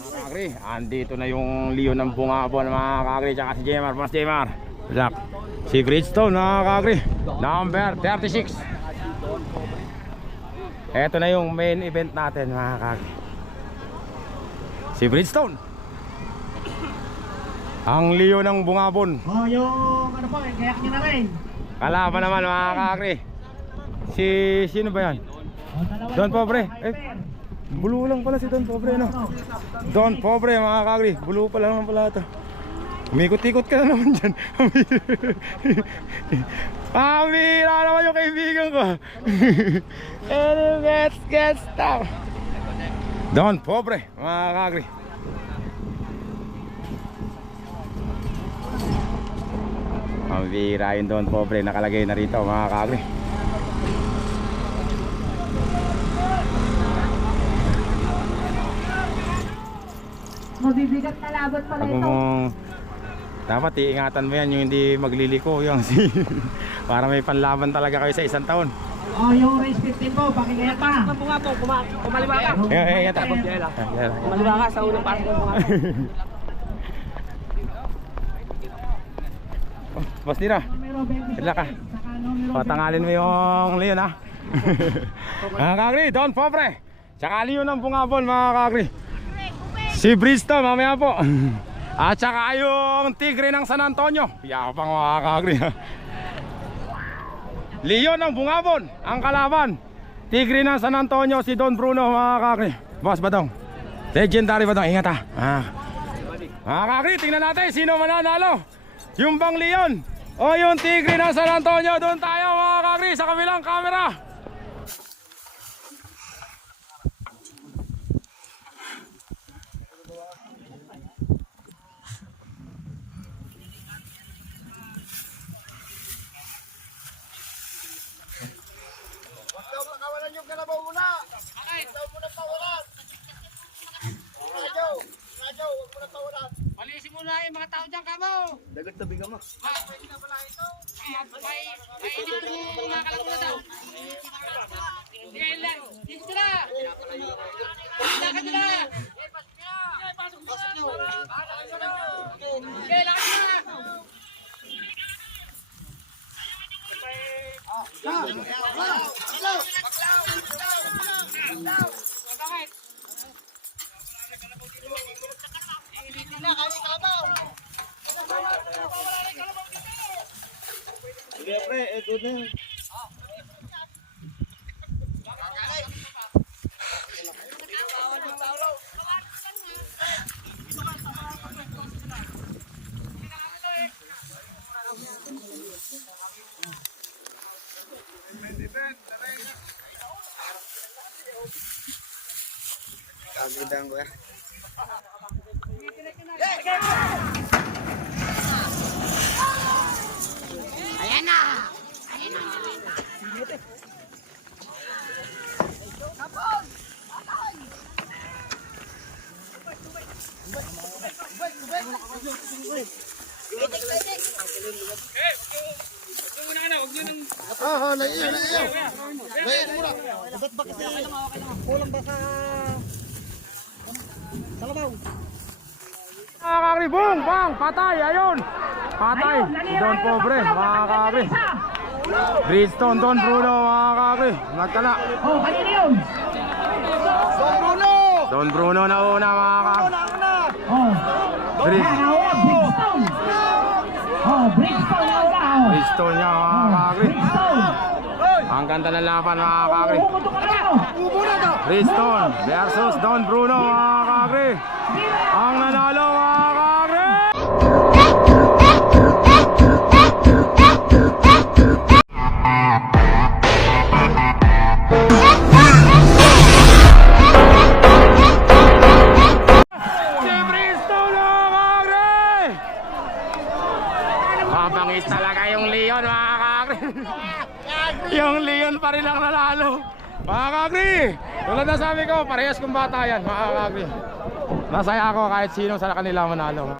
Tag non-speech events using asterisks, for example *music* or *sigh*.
Mga kakri, andito na yung Leon ng bungabon mga kakri tsaka si Jemar, Mas Jemar. Zak. Si Bridgestone mga kakri, number 36. Ito na yung main event natin mga kakri. Si Bridgestone. Ang Leon ng bungabon. Oh, yung ano po, kayak niya na rin. Kalaban naman mga kakri. Si sino ba yan? Oh, Don po, Pobre. Eh, Bulu lang pala si Don Pobre no. Don Pobre mga kakri. Bulu pala naman pala ito. Umikot-ikot ka na naman *laughs* dyan. Pamira naman yung kaibigan ko. Ano gets gets stop. Don Pobre mga kakri. Pambira yung Don Pobre nakalagay na rito mga kakri. Mabibigat na laban pala ito. mo, dapat iingatan mo yan yung hindi magliliko yung *laughs* si para may panlaban talaga kayo sa isang taon. Oh, yung race 15 po, pakinggan pa. Bunga po, kuma, kumaliwa ka. Yata. Ayun. Eh, yata. Kumaliwa ka sa unang pasok ng bunga. *laughs* Oh, Boss Dira, Numero 26. Sila ka. Numero patangalin mo yung Leon ha. *laughs* mga kakri, Don Pobre. Tsaka Leon ng bungabon mga kakri. Si Bristo mamaya po. *laughs* At saka yung Tigre ng San Antonio. Yakapang mga kakri ha. Leon ng bungabon, ang kalaban. Tigre ng San Antonio, si Don Bruno mga kakri. Boss Badong. Legendary Badong, ingat ha. Ah. Mga kakri, tingnan natin sino mananalo. Yung bang Leon o yung Tigre ng San Antonio. Doon tayo mga kakri sa kabilang camera. Palisin mo na yung mga tao dyan, kamo. Dagat tabi ka mo. May, may, init mo mga kalabula daw. Lang, dito sila. Lakad nila. Sige, lakad nila. Bakit? Good na yun. Kagidang gue. Mga kakri, boom, bang, patay, ayun. Patay, Don Pobre, mga kakri. Bridgestone, Don Bruno, mga kakri. Nagkala. Oh, kanina yun. Don Bruno na una, mga kakri. Oh. Bridgestone. Oh, Bridgestone wala. Oh. Bridgestone niya, mga kakri. Bridgestone. Ang ganda ng laban, mga kakri. Pumutok ka na. oh. Bridgestone versus Don Bruno, mga kakri. Ang nanalo, mga yung Leon pa rin ang nanalo. Mga kakri, Tulad na sabi ko, parehas kong bata yan, mga kakri. Masaya ako kahit sino sa kanila manalo.